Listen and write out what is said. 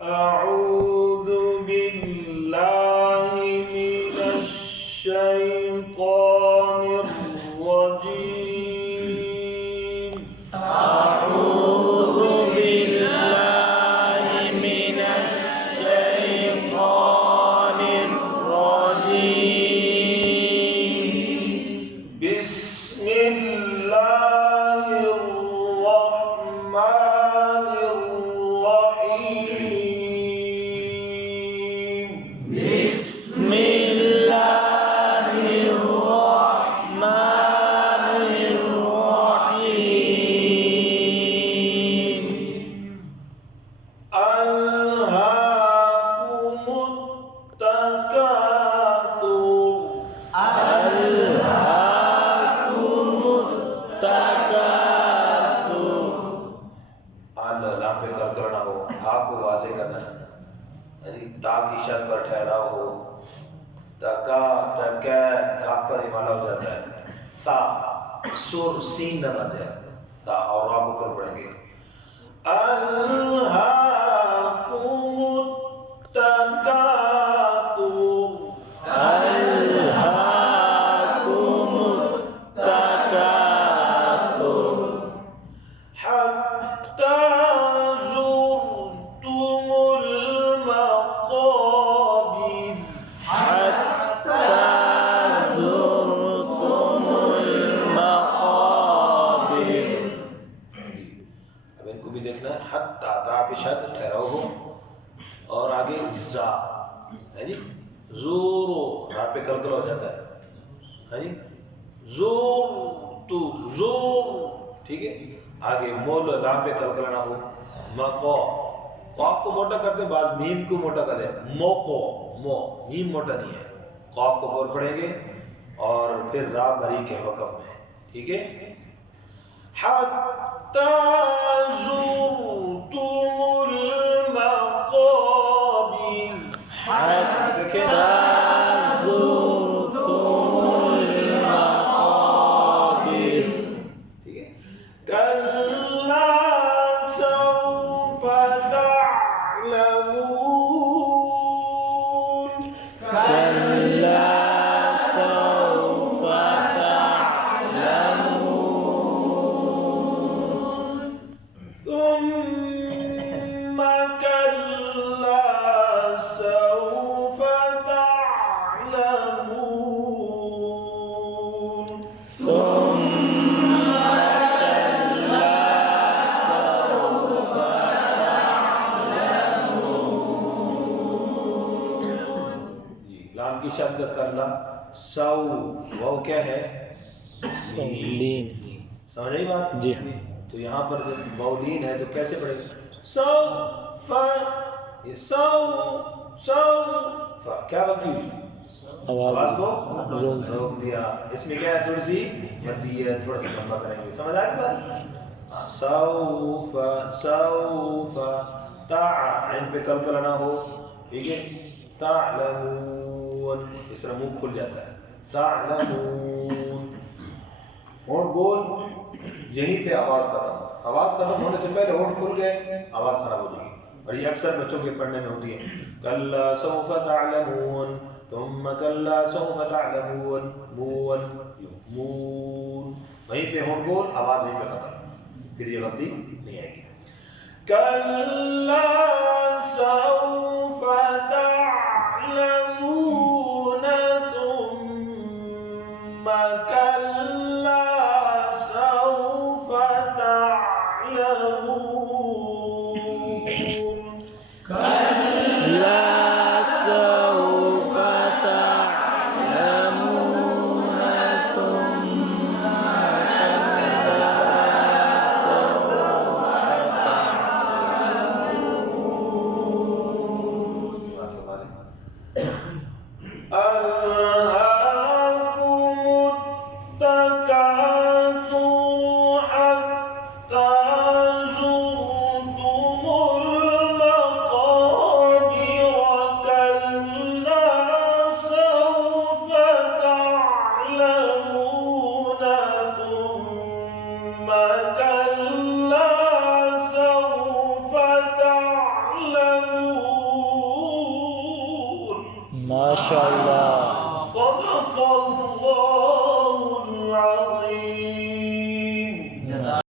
أعوذ بالله من الشيطان الرجيم. أعوذ بالله من الشيطان الرجيم. بسم الله الرحمن الرحيم. بسم الله الرحمن الرحيم. ألهاكم التكاثر. ألهاكم التكاثر. लाम पे कर करना हो, हा को वाजे करना है, यानी ता की शर्त पर ठहराव हो। तका तका काफ पर इमाला हो जाता है। ता सुर सीन न बन जाए, ता और रा को कर पड़ेंगे। अल्हाकुमुत तकासुर। ألهاكم التكاثر حتى زرتم المقابر. حتى زرتم المقابر. अब इनको भी देखना है। हत्ता ता पे शब्द ठहराव हो और आगे जा है जी। जोरो रा पे कलकल हो जाता है जी। जोर तू जोर, ठीक है। आगे मोल लाम पे कलकल ना हो। मको कॉफ को मोटा करते बाद मीम को मोटा कर दे। मोको मो मीम मोटा नहीं है, कॉफ को बोल पड़ेंगे और फिर रा भरी के वक़फ़ में, ठीक है। हत्ता ज़ुरतुमुल मक़ाबिर। حتى زرتم المقابر. ठीक है। कल्ला सौफ ता'लमून। كلا سوف تعلمون. ثم كلا سوف تعلمون. ثم كلا سوف जी लाम की शब्द कल्ला सौ वो क्या है? लीन. समझ आई बात जी। तो यहाँ पर जब मौलीन है तो कैसे पढ़ेंगे? सौ फा, ये सौ सौ फा, क्या गलती हुई? आवाज को रोक दिया। इसमें क्या है? थोड़ी सी मद्दी है, थोड़ा सा लंबा करेंगे। समझ आ गई बात? सौफा सौफा ता इन पे कलकल ना हो, ठीक है। ता'लमून इस तरह मुंह खुल जाता है। ता'लमून होंठ गोल, यहीं पे आवाज खत्म। आवाज खत्म होने से पहले होंठ खुल गए, आवाज खराब हो जाएगी। और ये अक्सर बच्चों के पढ़ने में होती है। कल्ला सौफ ता'लमून तुम कल्ला सौफ ता'लमून मून मून, वहीं पे होंठ गोल, आवाज वहीं पे खत्म, फिर ये गलती नहीं आएगी। कल्ला सौफ ता'लमून ثم كلا سوف تعلمون. كلا سوف تعلمون. ثم كلا سوف تعلمون. माशाअल्लाह सदक़ल्लाह